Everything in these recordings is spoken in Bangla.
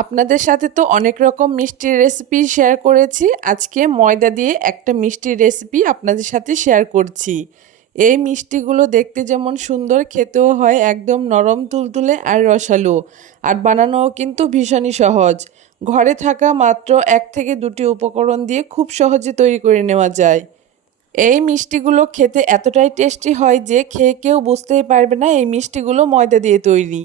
আপনাদের সাথে তো অনেক রকম মিষ্টির রেসিপি শেয়ার করেছি। আজকে ময়দা দিয়ে একটা মিষ্টির রেসিপি আপনাদের সাথে শেয়ার করছি। এই মিষ্টিগুলো দেখতে যেমন সুন্দর, খেতেও হয় একদম নরম তুলতুলে আর রসালো। আর বানানোও কিন্তু ভীষণই সহজ। ঘরে থাকা মাত্র 1 থেকে 2টি উপকরণ দিয়ে খুব সহজে তৈরি করে নেওয়া যায়। এই মিষ্টিগুলো খেতে এতটাই টেস্টি হয় যে খেয়ে কেউ বুঝতেই পারবে না এই মিষ্টিগুলো ময়দা দিয়ে তৈরি।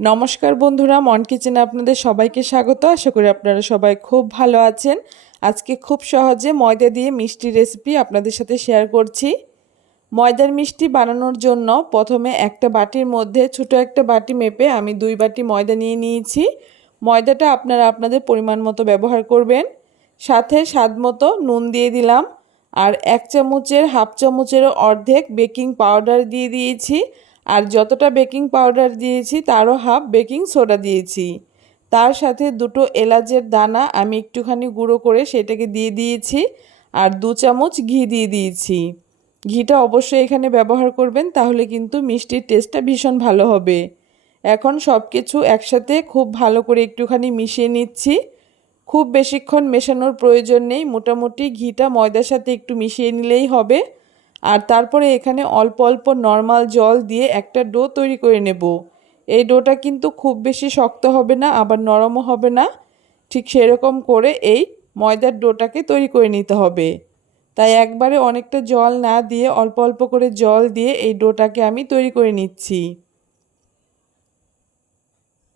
নমস্কার বন্ধুরা, মন কিচেনে আপনাদের সবাইকে স্বাগত। আশা করি আপনারা সবাই খুব ভালো আছেন। আজকে খুব সহজে ময়দা দিয়ে মিষ্টি রেসিপি আপনাদের সাথে শেয়ার করছি। ময়দার মিষ্টি বানানোর জন্য প্রথমে একটা বাটির মধ্যে ছোট একটা বাটি মেপে আমি 2 বাটি ময়দা নিয়ে নিয়েছি। ময়দাটা আপনারা আপনাদের পরিমাণ মতো ব্যবহার করবেন। সাথে স্বাদ মতো নুন দিয়ে দিলাম। আর 1 চামচের হাফ চামচেরও অর্ধেক বেকিং পাউডার দিয়ে দিয়েছি। আর যতটা বেকিং পাউডার দিয়েছি তারও হাফ বেকিং সোডা দিয়েছি। তার সাথে 2টো এলাচের দানা আমি একটুখানি গুঁড়ো করে সেটাকে দিয়ে দিয়েছি। আর 2 চামচ ঘি দিয়ে দিয়েছি। ঘিটা অবশ্যই এখানে ব্যবহার করবেন, তাহলে কিন্তু মিষ্টির টেস্টটা ভীষণ ভালো হবে। এখন সব কিছু একসাথে খুব ভালো করে একটুখানি মিশিয়ে নিচ্ছি। খুব বেশিক্ষণ মেশানোর প্রয়োজন নেই, মোটামুটি ঘিটা ময়দার সাথে একটু মিশিয়ে নিলেই হবে। আর তারপরে এখানে অল্প অল্প নর্মাল জল দিয়ে একটা ডো তৈরি করে নেব। এই ডোটা কিন্তু খুব বেশি শক্ত হবে না, আবার নরমও হবে না। ঠিক সেরকম করে এই ময়দার ডোটাকে তৈরি করে নিতে হবে। তাই একবারে অনেকটা জল না দিয়ে অল্প অল্প করে জল দিয়ে এই ডোটাকে আমি তৈরি করে নিচ্ছি।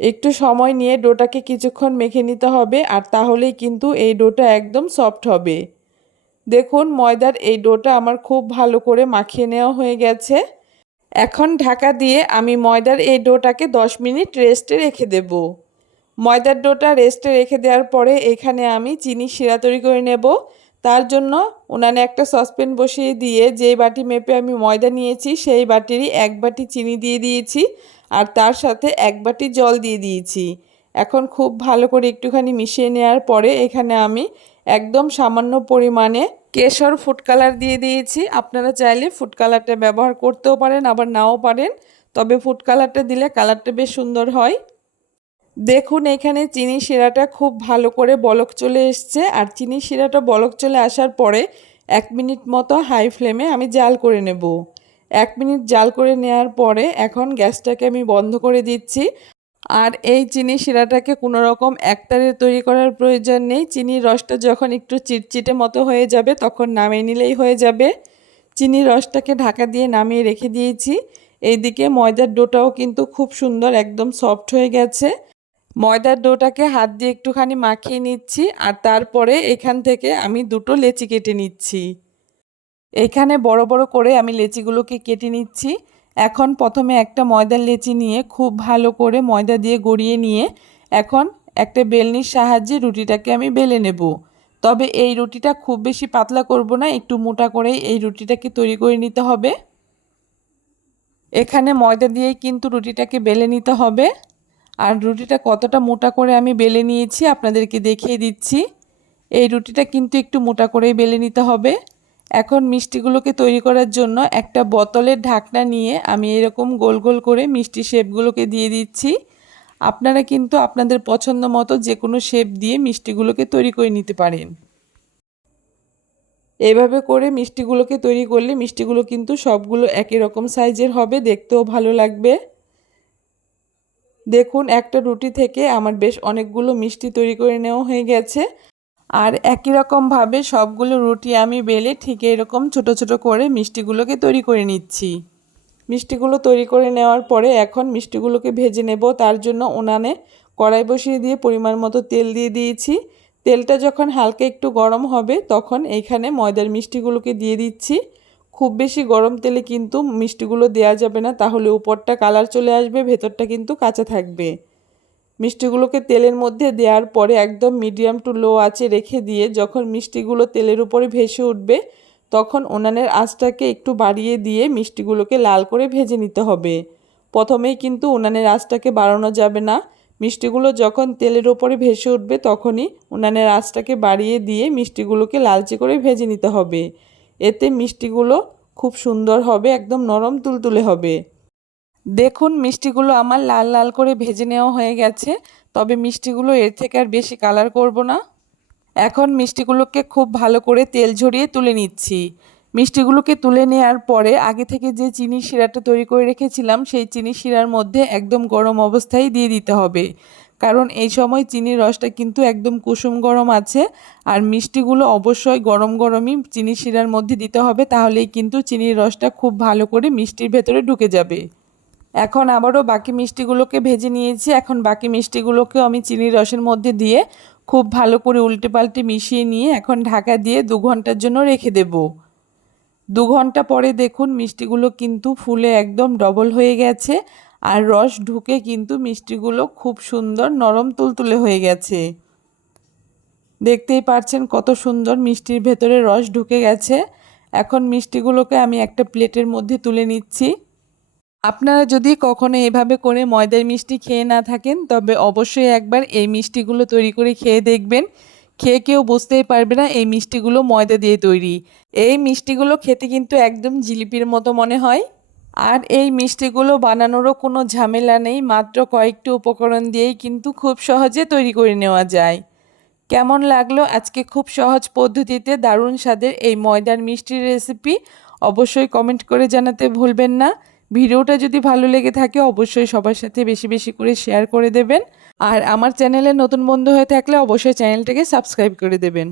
একটু সময় নিয়ে ডোটাকে কিছুক্ষণ মেখে নিতে হবে, আর তাহলেই কিন্তু এই ডোটা একদম সফট হবে। দেখুন ময়দার এই ডোটা আমার খুব ভালো করে মাখিয়ে নেওয়া হয়ে গেছে। এখন ঢাকা দিয়ে আমি ময়দার এই ডোটাকে 10 মিনিট রেস্টে রেখে দেব। ময়দার ডোটা রেস্টে রেখে দেওয়ার পরে এখানে আমি চিনি শিরা তৈরি করে নেব। তার জন্য উনানে একটা সসপ্যান বসিয়ে দিয়ে যেই বাটি মেপে আমি ময়দা নিয়েছি সেই বাটিরই 1 বাটি চিনি দিয়ে দিয়েছি। আর তার সাথে 1 বাটি জল দিয়ে দিয়েছি। এখন খুব ভালো করে একটুখানি মিশিয়ে নেওয়ার পরে এখানে আমি একদম সামান্য পরিমাণে কেশর ফুড কালার দিয়ে দিয়েছি। আপনারা চাইলে ফুড কালারটা ব্যবহার করতেও পারেন, আবার নাও পারেন। তবে ফুড কালারটা দিলে কালারটা বেশ সুন্দর হয়। দেখুন এখানে চিনি শিরাটা খুব ভালো করে বলক চলে এসছে। আর চিনি শিরাটা বলক চলে আসার পরে 1 মিনিট মতো হাই ফ্লেমে আমি জাল করে নেব। 1 মিনিট জাল করে নেওয়ার পরে এখন গ্যাসটাকে আমি বন্ধ করে দিচ্ছি। আর এই চিনি শিরাটাকে কোনো রকম একতারে তৈরি করার প্রয়োজন নেই। চিনির রসটা যখন একটু চিটচিটে মতো হয়ে যাবে তখন নামিয়ে নিলেই হয়ে যাবে। চিনির রসটাকে ঢাকা দিয়ে নামিয়ে রেখে দিয়েছি। এইদিকে ময়দার ডোটাও কিন্তু খুব সুন্দর একদম সফট হয়ে গেছে। ময়দার ডোটাকে হাত দিয়ে একটুখানি মাখিয়ে নিচ্ছি। আর তারপরে এখান থেকে আমি 2টো লেচি কেটে নিচ্ছি। এখানে বড় বড় করে আমি লেচিগুলোকে কেটে নিচ্ছি। এখন প্রথমে একটা ময়দার লেচি নিয়ে খুব ভালো করে ময়দা দিয়ে গড়িয়ে নিয়ে এখন একটা বেলনির সাহায্যে রুটিটাকে আমি বেলে নেব। তবে এই রুটিটা খুব বেশি পাতলা করব না, একটু মোটা করেই এই রুটিটাকে তৈরি করে নিতে হবে। এখানে ময়দা দিয়েই কিন্তু রুটিটাকে বেলে নিতে হবে। আর রুটিটা কতটা মোটা করে আমি বেলে নিয়েছি আপনাদেরকে দেখিয়ে দিচ্ছি। এই রুটিটা কিন্তু একটু মোটা করেই বেলে নিতে হবে। এখন মিষ্টিগুলোকে তৈরি করার জন্য একটা বোতলের ঢাকনা নিয়ে আমি এরকম গোল গোল করে মিষ্টি শেপগুলোকে দিয়ে দিচ্ছি। আপনারা কিন্তু আপনাদের পছন্দ মতো যে কোনো শেপ দিয়ে মিষ্টিগুলোকে তৈরি করে নিতে পারেন। এইভাবে করে মিষ্টিগুলোকে তৈরি করলে মিষ্টিগুলো কিন্তু সবগুলো একই রকম সাইজের হবে, দেখতেও ভালো লাগবে। দেখুন একটা রুটি থেকে আমার বেশ অনেকগুলো মিষ্টি তৈরি করে নেওয়া হয়ে গেছে। আর একই রকমভাবে সবগুলো রুটি আমি বেলে ঠিক এরকম ছোট ছোট করে মিষ্টিগুলোকে তৈরি করে নিচ্ছি। মিষ্টিগুলো তৈরি করে নেওয়ার পরে এখন মিষ্টিগুলোকে ভেজে নেব। তার জন্য উনানে কড়াই বসিয়ে দিয়ে পরিমাণ মতো তেল দিয়ে দিয়েছি। তেলটা যখন হালকা একটু গরম হবে তখন এইখানে ময়দার মিষ্টিগুলোকে দিয়ে দিচ্ছি। খুব বেশি গরম তেলে কিন্তু মিষ্টিগুলো দেওয়া যাবে না, তাহলে উপরটা কালার চলে আসবে, ভেতরটা কিন্তু কাঁচা থাকবে। মিষ্টিগুলোকে তেলের মধ্যে দেওয়ার পরে একদম মিডিয়াম টু লো আঁচে রেখে দিয়ে যখন মিষ্টিগুলো তেলের উপরে ভেসে উঠবে তখন উনানের আঁচটাকে একটু বাড়িয়ে দিয়ে মিষ্টিগুলোকে লাল করে ভেজে নিতে হবে। প্রথমেই কিন্তু উনানের আঁচটাকে বাড়ানো যাবে না। মিষ্টিগুলো যখন তেলের উপরে ভেসে উঠবে তখনই উনানের আঁচটাকে বাড়িয়ে দিয়ে মিষ্টিগুলোকে লালচে করে ভেজে নিতে হবে। এতে মিষ্টিগুলো খুব সুন্দর হবে, একদম নরম তুলতুলে হবে। দেখুন মিষ্টিগুলো আমার লাল লাল করে ভেজে নেওয়া হয়ে গেছে। তবে মিষ্টিগুলো এর থেকে আর বেশি কালার করব না। এখন মিষ্টিগুলোকে খুব ভালো করে তেল ঝরিয়ে তুলে নিচ্ছি। মিষ্টিগুলোকে তুলে নেওয়ার পরে আগে থেকে যে চিনির শিরাটা তৈরি করে রেখেছিলাম সেই চিনির শিরার মধ্যে একদম গরম অবস্থায় দিয়ে দিতে হবে, কারণ এই সময় চিনির রসটা কিন্তু একদম কুসুম গরম আছে। আর মিষ্টিগুলো অবশ্যই গরম গরমই চিনির শিরার মধ্যে দিতে হবে, তাহলেই কিন্তু চিনির রসটা খুব ভালো করে মিষ্টির ভেতরে ঢুকে যাবে। এখন আবারও বাকি মিষ্টিগুলোকে ভেজে নিয়েছি। এখন বাকি মিষ্টিগুলোকেও আমি চিনির রসের মধ্যে দিয়ে খুব ভালো করে উল্টে পাল্টে মিশিয়ে নিয়ে এখন ঢাকা দিয়ে 2 ঘন্টার জন্য রেখে দেব। 2 ঘন্টা পরে দেখুন মিষ্টিগুলো কিন্তু ফুলে একদম ডবল হয়ে গেছে, আর রস ঢুকে কিন্তু মিষ্টিগুলো খুব সুন্দর নরম তুলতুলে হয়ে গেছে। দেখতেই পাচ্ছেন কত সুন্দর মিষ্টির ভেতরে রস ঢুকে গেছে। এখন মিষ্টিগুলোকে আমি একটা প্লেটের মধ্যে তুলে নিচ্ছি। আপনারা যদি কখনো এভাবে করে ময়দার মিষ্টি খেয়ে না থাকেন, তবে অবশ্যই একবার এই মিষ্টিগুলো তৈরি করে খেয়ে দেখবেন। খেয়ে কেউ বুঝতেই পারবে না এই মিষ্টিগুলো ময়দা দিয়ে তৈরি। এই মিষ্টিগুলো খেতে কিন্তু একদম জিলিপির মতো মনে হয়। আর এই মিষ্টিগুলো বানানোরও কোনো ঝামেলা নেই, মাত্র কয়েকটি উপকরণ দিয়েই কিন্তু খুব সহজে তৈরি করে নেওয়া যায়। কেমন লাগলো আজকে খুব সহজ পদ্ধতিতে দারুণ স্বাদের এই ময়দার মিষ্টির রেসিপি? অবশ্যই কমেন্ট করে জানাতে ভুলবেন না। ভিডিওটা যদি ভালো লেগে থাকে অবশ্যই সবার সাথে বেশি বেশি করে শেয়ার করে দেবেন। আর আমার চ্যানেলে নতুন বন্ধু হয়ে থাকলে অবশ্যই চ্যানেলটাকে সাবস্ক্রাইব করে দেবেন।